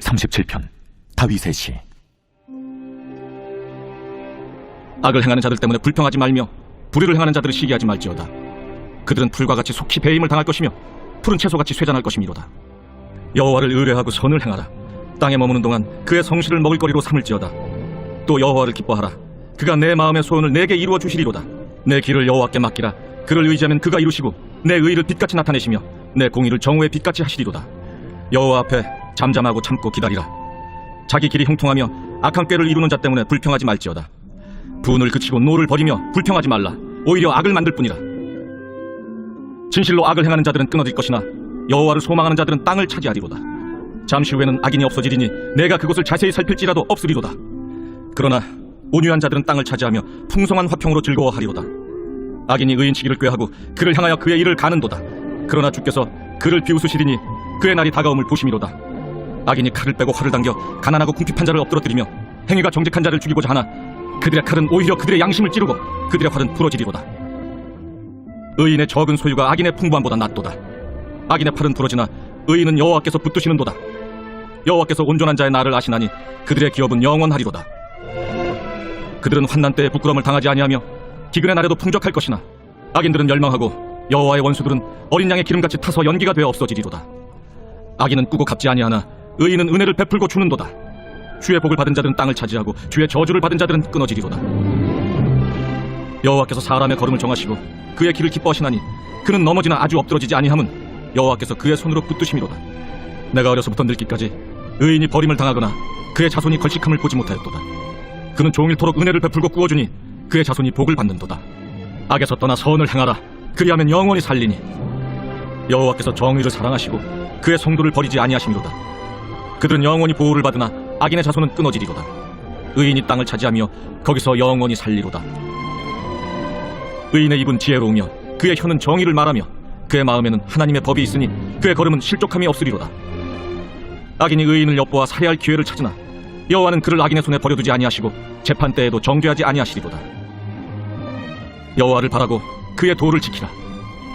제37편 다윗의 시. 악을 행하는 자들 때문에 불평하지 말며 불의를 행하는 자들을 시기하지 말지어다. 그들은 풀과 같이 속히 배임을 당할 것이며 푸른 채소같이 쇠잔할 것이미로다. 여호와를 의뢰하고 선을 행하라. 땅에 머무는 동안 그의 성실을 먹을 거리로 삼을지어다. 또 여호와를 기뻐하라. 그가 내 마음의 소원을 내게 이루어 주시리로다. 내 길을 여호와께 맡기라. 그를 의지하면 그가 이루시고 내 의를 빛같이 나타내시며 내 공의를 정오의 빛같이 하시리로다. 여호와 앞에 잠잠하고 참고 기다리라. 자기 길이 형통하며 악한 꾀를 이루는 자 때문에 불평하지 말지어다. 분을 그치고 노를 버리며 불평하지 말라. 오히려 악을 만들 뿐이라. 진실로 악을 행하는 자들은 끊어질 것이나 여호와를 소망하는 자들은 땅을 차지하리로다. 잠시 후에는 악인이 없어지리니 내가 그곳을 자세히 살필지라도 없으리로다. 그러나 온유한 자들은 땅을 차지하며 풍성한 화평으로 즐거워하리로다. 악인이 의인치기를 꾀하고 그를 향하여 그의 일을 가는도다. 그러나 주께서 그를 비웃으시리니 그의 날이 다가옴을 보심이로다. 악인이 칼을 빼고 활을 당겨 가난하고 궁핍한 자를 엎드러뜨리며 행위가 정직한 자를 죽이고자 하나 그들의 칼은 오히려 그들의 양심을 찌르고 그들의 활은 부러지리로다. 의인의 적은 소유가 악인의 풍부함보다 낫도다. 악인의 팔은 부러지나 의인은 여호와께서 붙드시는도다. 여호와께서 온전한 자의 날을 아시나니 그들의 기업은 영원하리로다. 그들은 환난 때에 부끄러움을 당하지 아니하며 기근의 날에도 풍족할 것이나 악인들은 멸망하고 여호와의 원수들은 어린 양의 기름같이 타서 연기가 되어 없어지리로다. 악인은 꾸고 갚지 아니하나 의인은 은혜를 베풀고 주는도다. 주의 복을 받은 자들은 땅을 차지하고 주의 저주를 받은 자들은 끊어지리로다. 여호와께서 사람의 걸음을 정하시고 그의 길을 기뻐하시나니 그는 넘어지나 아주 엎드러지지 아니함은 여호와께서 그의 손으로 붙드심이로다. 내가 어려서부터 늙기까지 의인이 버림을 당하거나 그의 자손이 걸식함을 보지 못하였도다. 그는 종일토록 은혜를 베풀고 꾸어주니 그의 자손이 복을 받는도다. 악에서 떠나 선을 행하라. 그리하면 영원히 살리니 여호와께서 정의를 사랑하시고 그의 성도를 버리지 아니하심이로다. 그들은 영원히 보호를 받으나 악인의 자손은 끊어지리로다. 의인이 땅을 차지하며 거기서 영원히 살리로다. 의인의 입은 지혜로우며 그의 혀는 정의를 말하며 그의 마음에는 하나님의 법이 있으니 그의 걸음은 실족함이 없으리로다. 악인이 의인을 엿보아 살해할 기회를 찾으나 여호와는 그를 악인의 손에 버려두지 아니하시고 재판 때에도 정죄하지 아니하시리로다. 여호와를 바라고 그의 도를 지키라.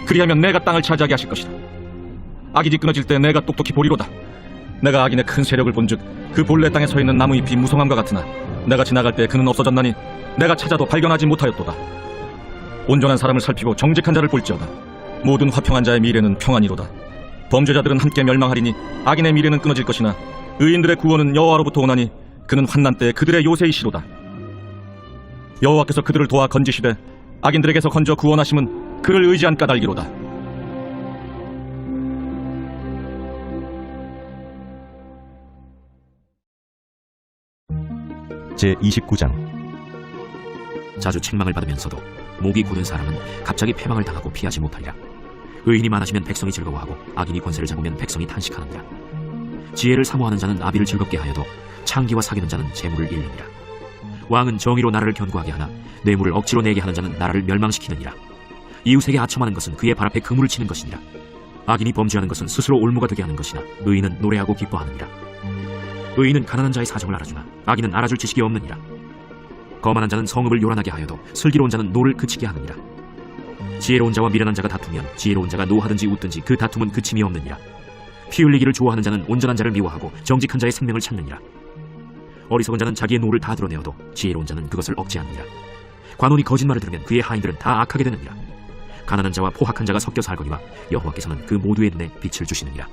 그리하면 내가 땅을 차지하게 하실 것이다. 악인이 끊어질 때 내가 똑똑히 보리로다. 내가 악인의 큰 세력을 본즉 그 본래 땅에 서 있는 나무잎이 무성함과 같으나 내가 지나갈 때 그는 없어졌나니 내가 찾아도 발견하지 못하였도다. 온전한 사람을 살피고 정직한 자를 볼지어다. 모든 화평한 자의 미래는 평안이로다. 범죄자들은 함께 멸망하리니 악인의 미래는 끊어질 것이나 의인들의 구원은 여호와로부터 오나니 그는 환난 때에 그들의 요새이시로다. 여호와께서 그들을 도와 건지시되 악인들에게서 건져 구원하심은 그를 의지한 까닭이로다. 제29장. 자주 책망을 받으면서도 목이 굳은 사람은 갑자기 패망을 당하고 피하지 못하리라. 의인이 많아지면 백성이 즐거워하고 악인이 권세를 잡으면 백성이 탄식하느니라. 지혜를 사모하는 자는 나비를 즐겁게 하여도 창기와 사귀는 자는 재물을 잃느니라. 왕은 정의로 나라를 견고하게 하나 뇌물을 억지로 내게 하는 자는 나라를 멸망시키느니라. 이웃에게 아첨하는 것은 그의 발 앞에 그물을 치는 것이니라. 악인이 범죄하는 것은 스스로 올무가 되게 하는 것이나 의인은 노래하고 기뻐하느니라. 의인은 가난한 자의 사정을 알아주나 악인은 알아줄 지식이 없느니라. 거만한 자는 성읍을 요란하게 하여도 슬기로운 자는 노를 그치게 하느니라. 지혜로운 자와 미련한 자가 다투면 지혜로운 자가 노하든지 웃든지 그 다툼은 그침이 없느니라. 피 흘리기를 좋아하는 자는 온전한 자를 미워하고 정직한 자의 생명을 찾느니라. 어리석은 자는 자기의 노를 다 드러내어도 지혜로운 자는 그것을 억제하느니라. 관원이 거짓말을 들으면 그의 하인들은 다 악하게 되느니라. 가난한 자와 포학한 자가 섞여 살거니와 여호와께서는 그 모두의 눈에 빛을 주시느니라.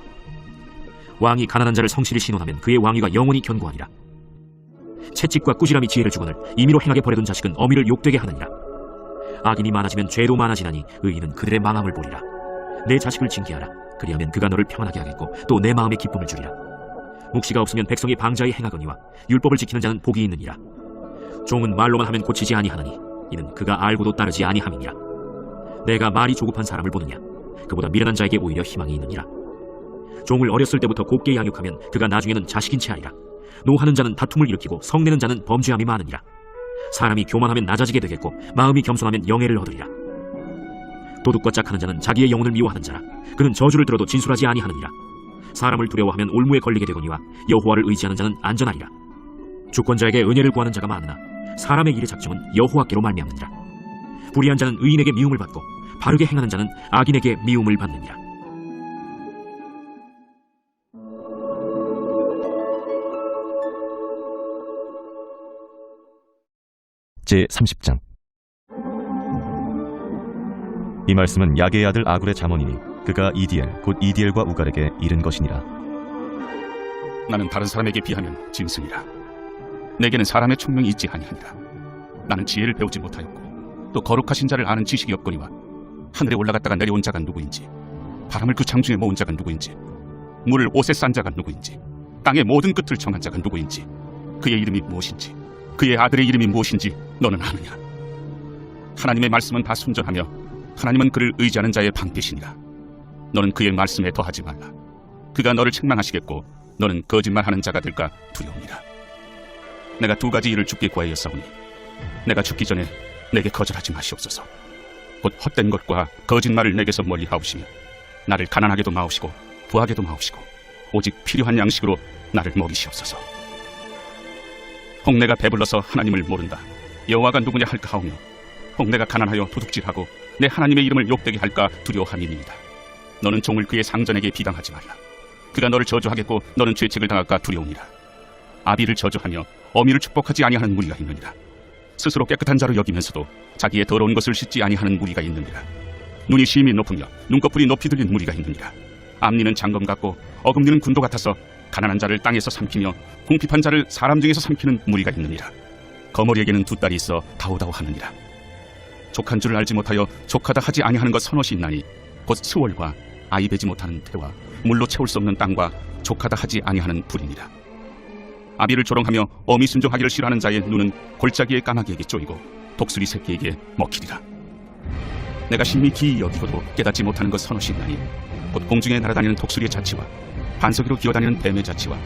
왕이 가난한 자를 성실히 신원하면 그의 왕위가 영원히 견고하니라. 채찍과 꾸지람이 지혜를 주거늘 임의로 행하게 버려둔 자식은 어미를 욕되게 하느니라. 악인이 많아지면 죄도 많아지나니 의인은 그들의 망함을 보리라. 내 자식을 징계하라. 그리하면 그가 너를 평안하게 하겠고 또 내 마음에 기쁨을 주리라. 묵시가 없으면 백성이 방자히 행하거니와 율법을 지키는 자는 복이 있느니라. 종은 말로만 하면 고치지 아니하나니 이는 그가 알고도 따르지 아니함이니라. 내가 말이 조급한 사람을 보느냐. 그보다 미련한 자에게 오히려 희망이 있느니라. 종을 어렸을 때부터 곱게 양육하면 그가 나중에는 자식인 채 하리라. 노하는 자는 다툼을 일으키고 성내는 자는 범죄함이 많으니라. 사람이 교만하면 낮아지게 되겠고 마음이 겸손하면 영예를 얻으리라. 도둑과 짝하는 자는 자기의 영혼을 미워하는 자라. 그는 저주를 들어도 진술하지 아니하느니라. 사람을 두려워하면 올무에 걸리게 되거니와 여호와를 의지하는 자는 안전하리라. 주권자에게 은혜를 구하는 자가 많으나 사람의 일의 작정은 여호와께로 말미암느니라. 불의한 자는 의인에게 미움을 받고 바르게 행하는 자는 악인에게 미움을 받느니라. 제30장. 이 말씀은 야게의 아들 아굴의 잠언이니 그가 이디엘 곧 이디엘과 우갈에게 이른 것이니라. 나는 다른 사람에게 비하면 짐승이라. 내게는 사람의 총명이 있지 아니하니라. 나는 지혜를 배우지 못하였고 또 거룩하신 자를 아는 지식이 없거니와 하늘에 올라갔다가 내려온 자가 누구인지, 바람을 그 창중에 모은 자가 누구인지, 물을 옷에 싼 자가 누구인지, 땅의 모든 끝을 정한 자가 누구인지, 그의 이름이 무엇인지, 그의 아들의 이름이 무엇인지 너는 아느냐? 하나님의 말씀은 다 순전하며 하나님은 그를 의지하는 자의 방패시니라. 너는 그의 말씀에 더하지 말라. 그가 너를 책망하시겠고 너는 거짓말하는 자가 될까 두려우니라. 내가 두 가지 일을 주께 구하였사오니 내가 죽기 전에 내게 거절하지 마시옵소서. 곧 헛된 것과 거짓말을 내게서 멀리 하옵시며 나를 가난하게도 마옵시고 부하게도 마옵시고 오직 필요한 양식으로 나를 먹이시옵소서. 혹 내가 배불러서 하나님을 모른다 여호와가 누구냐 할까 하오며 혹 내가 가난하여 도둑질하고 내 하나님의 이름을 욕되게 할까 두려워함이니이다. 너는 종을 그의 상전에게 비방하지 말라. 그가 너를 저주하겠고 너는 죄책을 당할까 두려우니라. 아비를 저주하며 어미를 축복하지 아니하는 무리가 있느니라. 스스로 깨끗한 자로 여기면서도 자기의 더러운 것을 씻지 아니하는 무리가 있느니라. 눈이 심히 높으며 눈꺼풀이 높이 들린 무리가 있느니라. 앞니는 장검 같고 어금니는 군도 같아서 가난한 자를 땅에서 삼키며 궁핍한 자를 사람 중에서 삼키는 무리가 있느니라. 거머리에게는 두 딸이 있어 다우다우 하느니라. 족한 줄을 알지 못하여 족하다 하지 아니하는 것 서너시 있나니 곧 스월과 아이 베지 못하는 태와 물로 채울 수 없는 땅과 족하다 하지 아니하는 불이니라. 아비를 조롱하며 어미 순종하기를 싫어하는 자의 눈은 골짜기의 까마귀에게 쪼이고 독수리 새끼에게 먹히리라. 내가 심히 기이 여기고도 깨닫지 못하는 것 서너시 있나니 곧 공중에 날아다니는 독수리의 자치와 반석으로 기어다니는 뱀의 자치와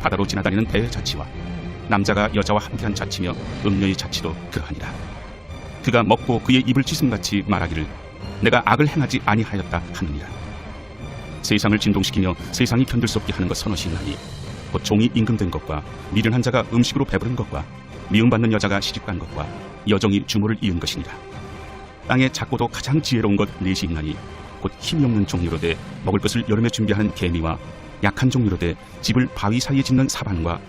바다로 지나다니는 배의 자치와 남자가 여자와 함께한 자치며 음녀의 자치도 그러하니라. 그가 먹고 그의 입을 찢음같이 말하기를 내가 악을 행하지 아니하였다 하느니라. 세상을 진동시키며 세상이 견딜 수 없게 하는 것 서너시 있나니 곧 종이 임금된 것과 미련한 자가 음식으로 배부른 것과 미움받는 여자가 시집간 것과 여종이 주모를 이은 것이니라. 땅에 작고도 가장 지혜로운 것 넷이 있나니 곧 힘이 없는 종류로되 먹을 것을 여름에 준비하는 개미와 약한 종류로되 집을 바위 사이에 짓는 사반과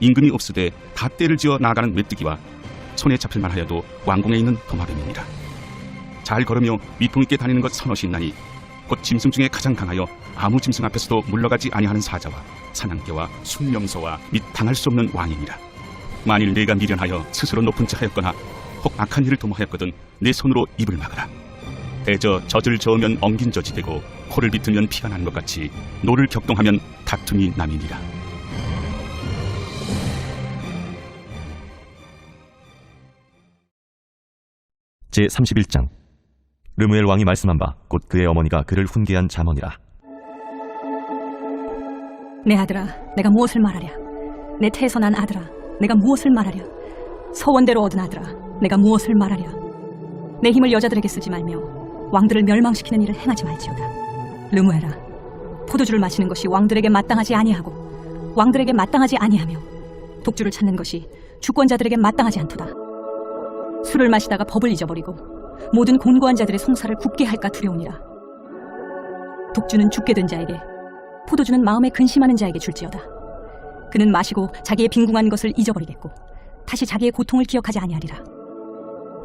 임금이 없으되 다 때를 지어 나아가는 메뚜기와 손에 잡힐 만하여도 왕궁에 있는 도마뱀이니라. 잘 걸으며 위풍 있게 다니는 것 서너시 있나니 곧 짐승 중에 가장 강하여 아무 짐승 앞에서도 물러가지 아니하는 사자와 사냥개와 순명소와 및 당할 수 없는 왕이니라. 만일 내가 미련하여 스스로 높은 자 하였거나 혹 악한 일을 도모하였거든 내 손으로 입을 막으라. 대저 젖을 저으면 엉긴 젖이 되고 코를 비틀면 피가 나는 것 같이 노를 격동하면 다툼이 남이니라. 제31장. 르무엘 왕이 말씀한 바 곧 그의 어머니가 그를 훈계한 잠언이라. 내 아들아, 내가 무엇을 말하랴? 내 태에서 난 아들아, 내가 무엇을 말하랴? 서원대로 얻은 아들아, 내가 무엇을 말하랴? 내 힘을 여자들에게 쓰지 말며 왕들을 멸망시키는 일을 행하지 말지어다. 르무엘아, 포도주를 마시는 것이 왕들에게 마땅하지 아니하고 왕들에게 마땅하지 아니하며 독주를 찾는 것이 주권자들에게 마땅하지 않도다. 술을 마시다가 법을 잊어버리고 모든 곤고한 자들의 송사를 굽게 할까 두려우니라. 독주는 죽게 된 자에게, 포도주는 마음에 근심하는 자에게 줄지어다. 그는 마시고 자기의 빈궁한 것을 잊어버리겠고 다시 자기의 고통을 기억하지 아니하리라.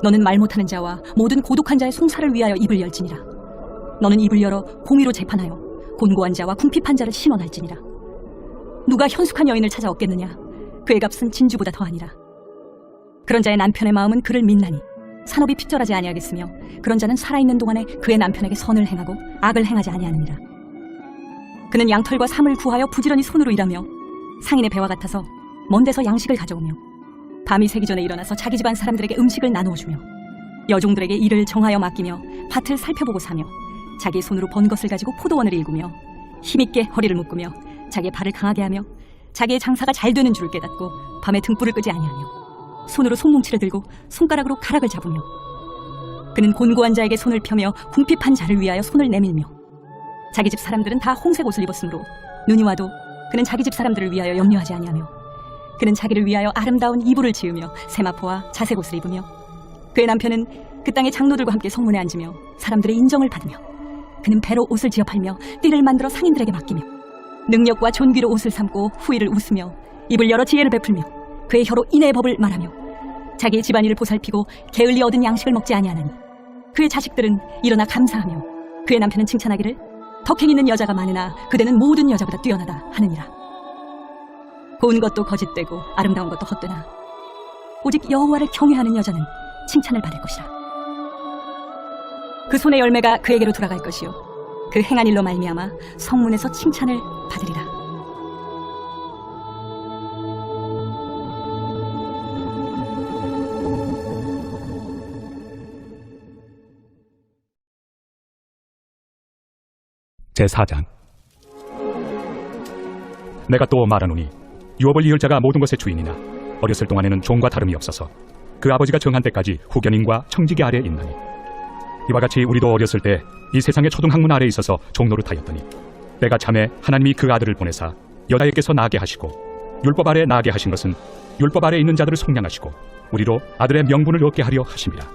너는 말 못하는 자와 모든 고독한 자의 송사를 위하여 입을 열지니라. 너는 입을 열어 공의로 재판하여 곤고한 자와 궁핍한 자를 신원할지니라. 누가 현숙한 여인을 찾아 얻겠느냐? 그의 값은 진주보다 더하니라. 그런 자의 남편의 마음은 그를 믿나니 산업이 핍절하지 아니하겠으며 그런 자는 살아있는 동안에 그의 남편에게 선을 행하고 악을 행하지 아니하느니라. 그는 양털과 삼을 구하여 부지런히 손으로 일하며 상인의 배와 같아서 먼 데서 양식을 가져오며 밤이 새기 전에 일어나서 자기 집안 사람들에게 음식을 나누어주며 여종들에게 일을 정하여 맡기며 밭을 살펴보고 사며 자기 손으로 번 것을 가지고 포도원을 일구며 힘있게 허리를 묶으며 자기의 발을 강하게 하며 자기의 장사가 잘 되는 줄을 깨닫고 밤에 등불을 끄지 아니하며 손으로 손뭉치를 들고 손가락으로 가락을 잡으며 그는 곤고한 자에게 손을 펴며 궁핍한 자를 위하여 손을 내밀며 자기 집 사람들은 다 홍색 옷을 입었으므로 눈이 와도 그는 자기 집 사람들을 위하여 염려하지 아니하며 그는 자기를 위하여 아름다운 이불을 지으며 세마포와 자색 옷을 입으며 그의 남편은 그 땅의 장로들과 함께 성문에 앉으며 사람들의 인정을 받으며 그는 배로 옷을 지어 팔며 띠를 만들어 상인들에게 맡기며 능력과 존귀로 옷을 삼고 후일을 웃으며 입을 열어 지혜를 베풀며 그의 혀로 인애의 법을 말하며 자기의 집안일을 보살피고 게을리 얻은 양식을 먹지 아니하는 그의 자식들은 일어나 감사하며 그의 남편은 칭찬하기를 덕행 있는 여자가 많으나 그대는 모든 여자보다 뛰어나다 하느니라. 고운 것도 거짓되고 아름다운 것도 헛되나 오직 여호와를 경외하는 여자는 칭찬을 받을 것이라. 그 손의 열매가 그에게로 돌아갈 것이요 그 행한 일로 말미암아 성문에서 칭찬을 받으리라. 제4장. 내가 또 말하노니 유업을 이을 자가 모든 것의 주인이나 어렸을 동안에는 종과 다름이 없어서 그 아버지가 정한 때까지 후견인과 청지기 아래에 있나니 이와 같이 우리도 어렸을 때 이 세상의 초등학문 아래에 있어서 종노릇하였더니 때가 참에 하나님이 그 아들을 보내사 여자에게서 나게 하시고 율법 아래 나게 하신 것은 율법 아래 있는 자들을 속량하시고 우리로 아들의 명분을 얻게 하려 하심이라.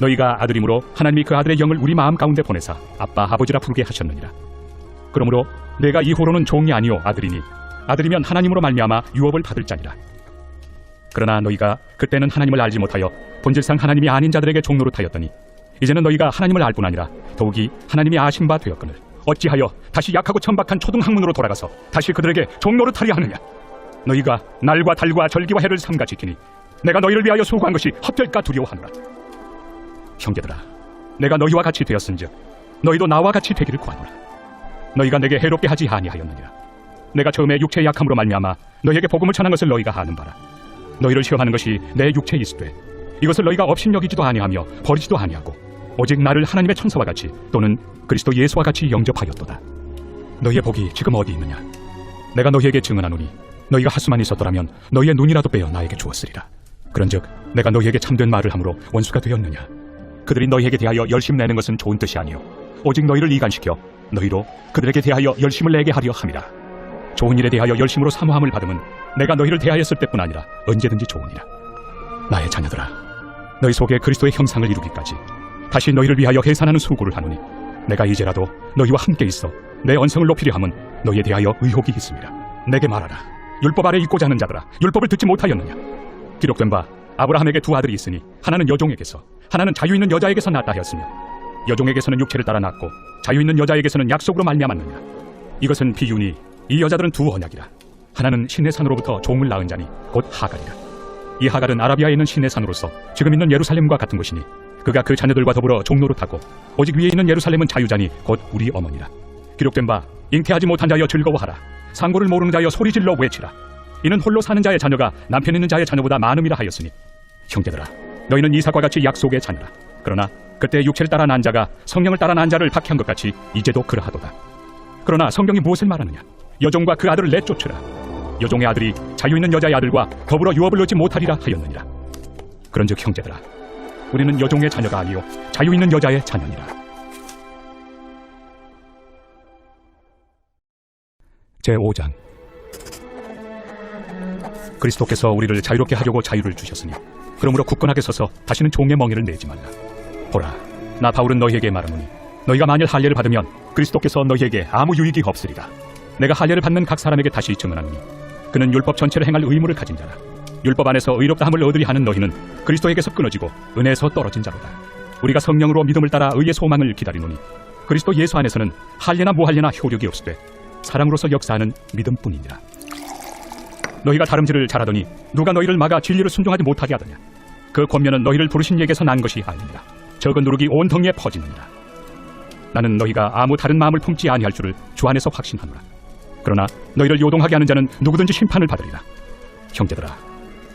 너희가 아들이므로 하나님이 그 아들의 영을 우리 마음 가운데 보내사 아빠 아버지라 부르게 하셨느니라. 그러므로 내가 이후로는 종이 아니요 아들이니 아들이면 하나님으로 말미암아 유업을 받을 자니라. 그러나 너희가 그때는 하나님을 알지 못하여 본질상 하나님이 아닌 자들에게 종노릇하였더니 이제는 너희가 하나님을 알 뿐 아니라 더욱이 하나님이 아신 바 되었거늘 어찌하여 다시 약하고 천박한 초등학문으로 돌아가서 다시 그들에게 종노릇하려 하느냐. 너희가 날과 달과 절기와 해를 삼가 지키니 내가 너희를 위하여 수고한 것이 헛될까 두려워하노라. 형제들아, 내가 너희와 같이 되었은즉 너희도 나와 같이 되기를 구하노라. 너희가 내게 해롭게 하지 아니하였느니라. 내가 처음에 육체의 약함으로 말미암아 너희에게 복음을 전한 것을 너희가 아는 바라. 너희를 시험하는 것이 내 육체에 있으되 이것을 너희가 업신여기지도 아니하며 버리지도 아니하고 오직 나를 하나님의 천사와 같이 또는 그리스도 예수와 같이 영접하였도다. 너희의 복이 지금 어디 있느냐. 내가 너희에게 증언하노니 너희가 하수만 있었더라면 너희의 눈이라도 빼어 나에게 주었으리라. 그런즉 내가 너희에게 참된 말을 함으로 원수가 되었느냐. 그들이 너희에게 대하여 열심 내는 것은 좋은 뜻이 아니요 오직 너희를 이간시켜 너희로 그들에게 대하여 열심을 내게 하려 함이라. 좋은 일에 대하여 열심으로 사모함을 받음은 내가 너희를 대하였을 때뿐 아니라 언제든지 좋으니라. 나의 자녀들아, 너희 속에 그리스도의 형상을 이루기까지 다시 너희를 위하여 해산하는 수고를 하노니 내가 이제라도 너희와 함께 있어 내 언성을 높이려 함은 너희에 대하여 의혹이 있습니다. 내게 말하라. 율법 아래 있고자 하는 자들아, 율법을 듣지 못하였느냐. 기록된 바 아브라함에게 두 아들이 있으니 하나는 여종에게서 하나는 자유 있는 여자에게서 낳았다 하였으며 여종에게서는 육체를 따라 낳고 자유 있는 여자에게서는 약속으로 말미암았느냐. 이것은 비유니 이 여자들은 두 언약이라. 하나는 신의 산으로부터 종을 낳은 자니 곧 하갈이라. 이 하갈은 아라비아에 있는 신의 산으로서 지금 있는 예루살렘과 같은 곳이니 그가 그 자녀들과 더불어 종노릇하고 오직 위에 있는 예루살렘은 자유자니 곧 우리 어머니라. 기록된 바 잉태하지 못한 자여 즐거워하라. 상고를 모르는 자여 소리질러 외치라. 이는 홀로 사는 자의 자녀가 남편 있는 자의 자녀보다 많음이라 하였으니 형제들아, 너희는 이삭과 같이 약속의 자녀라. 그러나 그때 육체를 따라 난 자가 성령을 따라 난 자를 박해한 것 같이 이제도 그러하도다. 그러나 성경이 무엇을 말하느냐. 여종과 그 아들을 내쫓으라. 여종의 아들이 자유 있는 여자의 아들과 더불어 유업을 얻지 못하리라 하였느니라. 그런즉 형제들아, 우리는 여종의 자녀가 아니요 자유 있는 여자의 자녀니라. 제5장. 그리스도께서 우리를 자유롭게 하려고 자유를 주셨으니 그러므로 굳건하게 서서 다시는 종의 멍에를 내지 말라. 보라, 나 바울은 너희에게 말하노니 너희가 만일 할례를 받으면 그리스도께서 너희에게 아무 유익이 없으리라. 내가 할례를 받는 각 사람에게 다시 증언하노니 그는 율법 전체를 행할 의무를 가진 자라. 율법 안에서 의롭다함을 얻으리 하는 너희는 그리스도에게서 끊어지고 은혜에서 떨어진 자로다. 우리가 성령으로 믿음을 따라 의의 소망을 기다리노니 그리스도 예수 안에서는 할례나 무할례나 효력이 없으되 사랑으로서 역사하는 믿음뿐이니라. 너희가 다름질을 잘하더니 누가 너희를 막아 진리를 순종하지 못하게 하더냐. 그 권면은 너희를 부르신 이에게서 난 것이 아니니라. 적은 누룩이 온 덩이에 퍼지느니라. 나는 너희가 아무 다른 마음을 품지 아니할 줄을 주 안에서 확신하노라. 그러나 너희를 요동하게 하는 자는 누구든지 심판을 받으리라. 형제들아,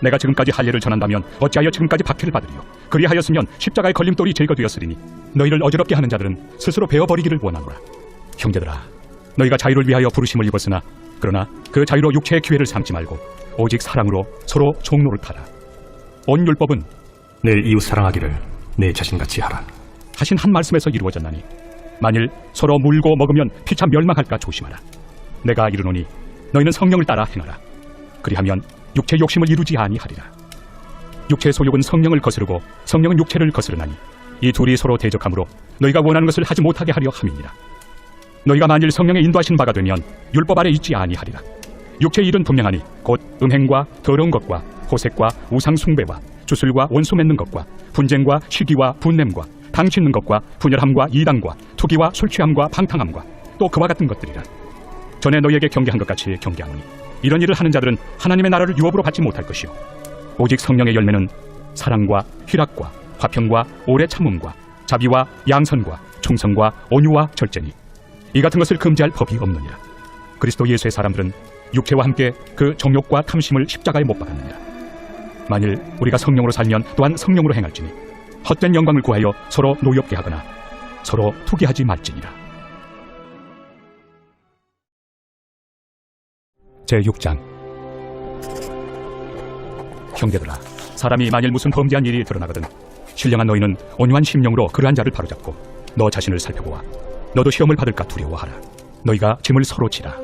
내가 지금까지 할례를 전한다면 어찌하여 지금까지 박해를 받으리요. 그리하였으면 십자가의 걸림돌이 제거되었으리니 너희를 어지럽게 하는 자들은 스스로 베어버리기를 원하노라. 형제들아, 너희가 자유를 위하여 부르심을 입었으나 그러나 그 자유로 육체의 기회를 삼지 말고 오직 사랑으로 서로 종노릇하라. 온 율법은 내 이웃 사랑하기를 내 자신같이 하라 하신 한 말씀에서 이루어졌나니 만일 서로 물고 먹으면 피차 멸망할까 조심하라. 내가 이르노니 너희는 성령을 따라 행하라. 그리하면 육체 욕심을 이루지 아니하리라. 육체의 소욕은 성령을 거스르고 성령은 육체를 거스르나니 이 둘이 서로 대적하므로 너희가 원하는 것을 하지 못하게 하려 함이니라. 너희가 만일 성령의 인도하신 바가 되면 율법 아래 있지 아니하리라. 육체의 일은 분명하니 곧 음행과 더러운 것과 호색과 우상 숭배와 주술과 원수 맺는 것과 분쟁과 시기와 분냄과 당 짓는 것과 분열함과 이단과 투기와 술 취함과 방탕함과 또 그와 같은 것들이라. 전에 너희에게 경계한 것 같이 경계하노니 이런 일을 하는 자들은 하나님의 나라를 유업으로 받지 못할 것이요 오직 성령의 열매는 사랑과 희락과 화평과 오래 참음과 자비와 양선과 충성과 온유와 절제니 이 같은 것을 금지할 법이 없느니라. 그리스도 예수의 사람들은 육체와 함께 그 정욕과 탐심을 십자가에 못 박았느니라. 만일 우리가 성령으로 살면 또한 성령으로 행할지니 헛된 영광을 구하여 서로 노엽게 하거나 서로 투기하지 말지니라. 제6장. 형제들아, 사람이 만일 무슨 범죄한 일이 드러나거든 신령한 너희는 온유한 심령으로 그러한 자를 바로잡고 너 자신을 살펴보아 너도 시험을 받을까 두려워하라. 너희가 짐을 서로 지라.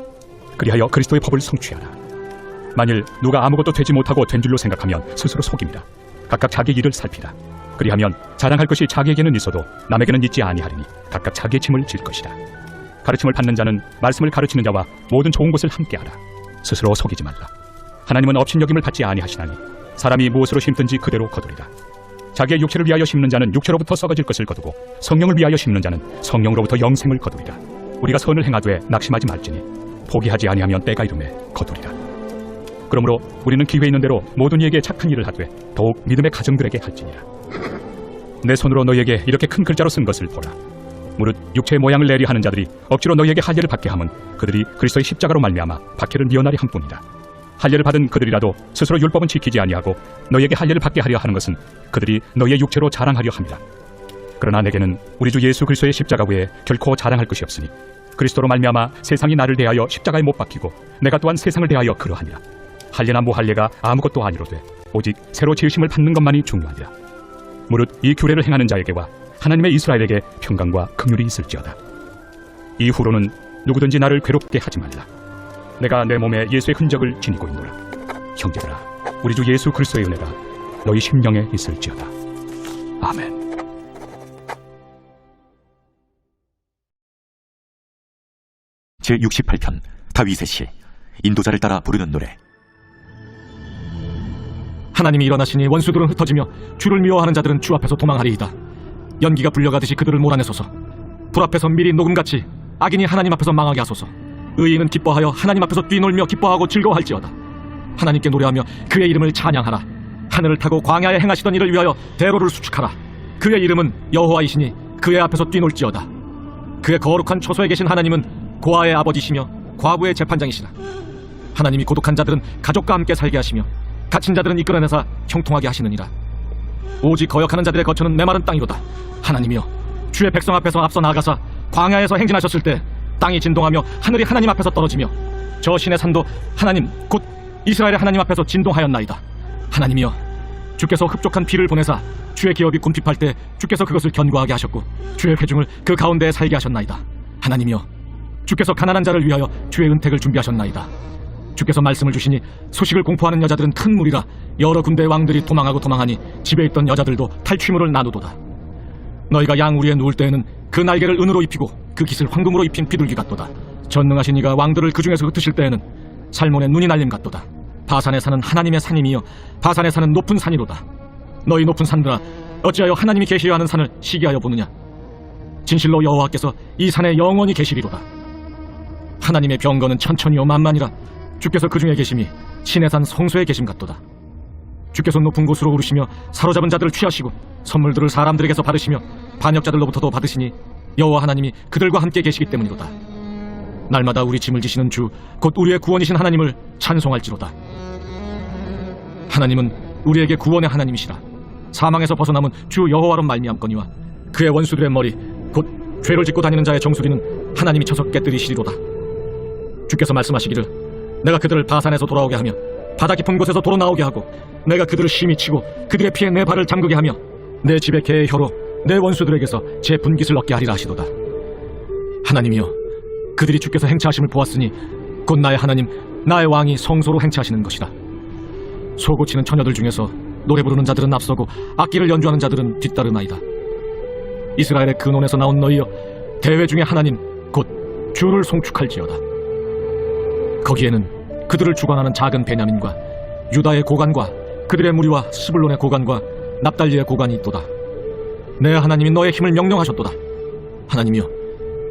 그리하여 그리스도의 법을 성취하라. 만일 누가 아무것도 되지 못하고 된 줄로 생각하면 스스로 속입니다. 각각 자기 일을 살피라. 그리하면 자랑할 것이 자기에게는 있어도 남에게는 있지 아니하리니 각각 자기의 짐을 질 것이라. 가르침을 받는 자는 말씀을 가르치는 자와 모든 좋은 것을 함께하라. 스스로 속이지 말라. 하나님은 업신여김을 받지 아니하시나니 사람이 무엇으로 심든지 그대로 거두리라. 자기의 육체를 위하여 심는 자는 육체로부터 썩어질 것을 거두고 성령을 위하여 심는 자는 성령으로부터 영생을 거두리라. 우리가 선을 행하되 낙심하지 말지니 포기하지 아니하면 때가 이르매 거두리라. 그러므로 우리는 기회 있는 대로 모든 이에게 착한 일을 하되 더욱 믿음의 가정들에게 할지니라. 내 손으로 너희에게 이렇게 큰 글자로 쓴 것을 보라. 무릇 육체의 모양을 내리 하는 자들이 억지로 너희에게 할례를 받게 하면 그들이 그리스도의 십자가로 말미암아 박해를 미연하리 함뿐이라. 할례를 받은 그들이라도 스스로 율법은 지키지 아니하고 너희에게 할례를 받게 하려 하는 것은 그들이 너희의 육체로 자랑하려 함이라. 그러나 내게는 우리 주 예수 그리스도의 십자가 외에 결코 자랑할 것이 없으니 그리스도로 말미암아 세상이 나를 대하여 십자가에 못 박히고 내가 또한 세상을 대하여 그러하니라. 할례나 무할례가 아무것도 아니로되 오직 새로 지으심을 받는 것만이 중요하니라. 무릇 이 규례를 행하는 자에게와 하나님의 이스라엘에게 평강과 긍휼이 있을지어다. 이후로는 누구든지 나를 괴롭게 하지 말라. 내가 내 몸에 예수의 흔적을 지니고 있노라. 형제들아, 우리 주 예수 그리스도의 은혜가 너희 심령에 있을지어다. 아멘. 제68편 다윗의 시. 인도자를 따라 부르는 노래. 하나님이 일어나시니 원수들은 흩어지며 주를 미워하는 자들은 주 앞에서 도망하리이다. 연기가 불려가듯이 그들을 몰아내소서. 불 앞에서 미리 녹음같이 악인이 하나님 앞에서 망하게 하소서. 의인은 기뻐하여 하나님 앞에서 뛰놀며 기뻐하고 즐거워할지어다. 하나님께 노래하며 그의 이름을 찬양하라. 하늘을 타고 광야에 행하시던 일을 위하여 대로를 수축하라. 그의 이름은 여호와이시니 그의 앞에서 뛰놀지어다. 그의 거룩한 초소에 계신 하나님은 고아의 아버지시며 과부의 재판장이시라. 하나님이 고독한 자들은 가족과 함께 살게 하시며 갇힌 자들은 이끌어내사 형통하게 하시느니라. 오직 거역하는 자들의 거처는 메마른 땅이로다. 하나님이여, 주의 백성 앞에서 앞서 나아가사 광야에서 행진하셨을 때 땅이 진동하며 하늘이 하나님 앞에서 떨어지며 저 신의 산도 하나님 곧 이스라엘의 하나님 앞에서 진동하였나이다. 하나님이여, 주께서 흡족한 비를 보내사 주의 기업이 궁핍할 때 주께서 그것을 견고하게 하셨고 주의 회중을 그 가운데에 살게 하셨나이다. 하나님이여, 주께서 가난한 자를 위하여 주의 은택을 준비하셨나이다. 주께서 말씀을 주시니 소식을 공포하는 여자들은 큰 무리라. 여러 군대의 왕들이 도망하고 도망하니 집에 있던 여자들도 탈취물을 나누도다. 너희가 양우리에 누울 때에는 그 날개를 은으로 입히고 그 깃을 황금으로 입힌 비둘기 같도다. 전능하신 이가 왕들을 그 중에서 흩으실 때에는 살몬의 눈이 날림 같도다. 바산에 사는 하나님의 산임이여, 바산에 사는 높은 산이로다. 너희 높은 산들아, 어찌하여 하나님이 계시려 하는 산을 시기하여 보느냐. 진실로 여호와께서 이 산에 영원히 계시리로다. 하나님의 병거는 천천히요 만만이라. 주께서 그 중에 계심이 신의 산 성소에 계심 같도다. 주께서 높은 곳으로 오르시며 사로잡은 자들을 취하시고 선물들을 사람들에게서 받으시며 반역자들로부터도 받으시니 여호와 하나님이 그들과 함께 계시기 때문이로다. 날마다 우리 짐을 지시는 주 곧 우리의 구원이신 하나님을 찬송할지로다. 하나님은 우리에게 구원의 하나님이시라. 사망에서 벗어남은 주 여호와로 말미암거니와 그의 원수들의 머리 곧 죄를 짓고 다니는 자의 정수리는 하나님이 쳐서 깨뜨리시리로다. 주께서 말씀하시기를 내가 그들을 바산에서 돌아오게 하며 바다 깊은 곳에서 도로 나오게 하고 내가 그들을 심히 치고 그들의 피에 내 발을 잠그게 하며 내 집의 개의 혀로 내 원수들에게서 제 분깃을 얻게 하리라 하시도다. 하나님이여, 그들이 주께서 행차하심을 보았으니 곧 나의 하나님 나의 왕이 성소로 행차하시는 것이다. 소고치는 처녀들 중에서 노래 부르는 자들은 앞서고 악기를 연주하는 자들은 뒤따르나이다. 이스라엘의 근원에서 나온 너희여, 대회 중에 하나님 곧 주를 송축할지어다. 거기에는 그들을 주관하는 작은 베냐민과 유다의 고관과 그들의 무리와 스불론의 고관과 납달리의 고관이 있도다. 내 하나님이 너의 힘을 명령하셨도다. 하나님이여,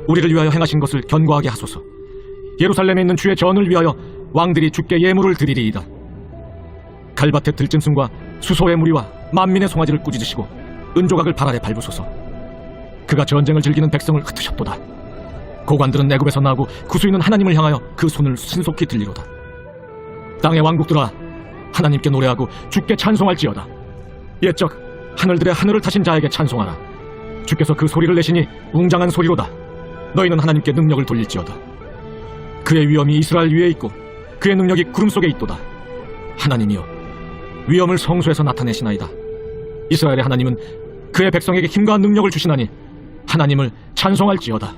우리를 위하여 행하신 것을 견고하게 하소서. 예루살렘에 있는 주의 전을 위하여 왕들이 주께 예물을 드리리이다. 갈밭의 들짐승과 수소의 무리와 만민의 송아지를 꾸짖으시고 은조각을 발 아래 밟으소서. 그가 전쟁을 즐기는 백성을 흩으셨도다. 고관들은 애굽에서 나오고 구수인은 하나님을 향하여 그 손을 신속히 들리로다. 땅의 왕국들아, 하나님께 노래하고 주께 찬송할지어다. 옛적 하늘들의 하늘을 타신 자에게 찬송하라. 주께서 그 소리를 내시니 웅장한 소리로다. 너희는 하나님께 능력을 돌릴지어다. 그의 위엄이 이스라엘 위에 있고 그의 능력이 구름 속에 있도다. 하나님이여, 위엄을 성소에서 나타내시나이다. 이스라엘의 하나님은 그의 백성에게 힘과 능력을 주시나니 하나님을 찬송할지어다.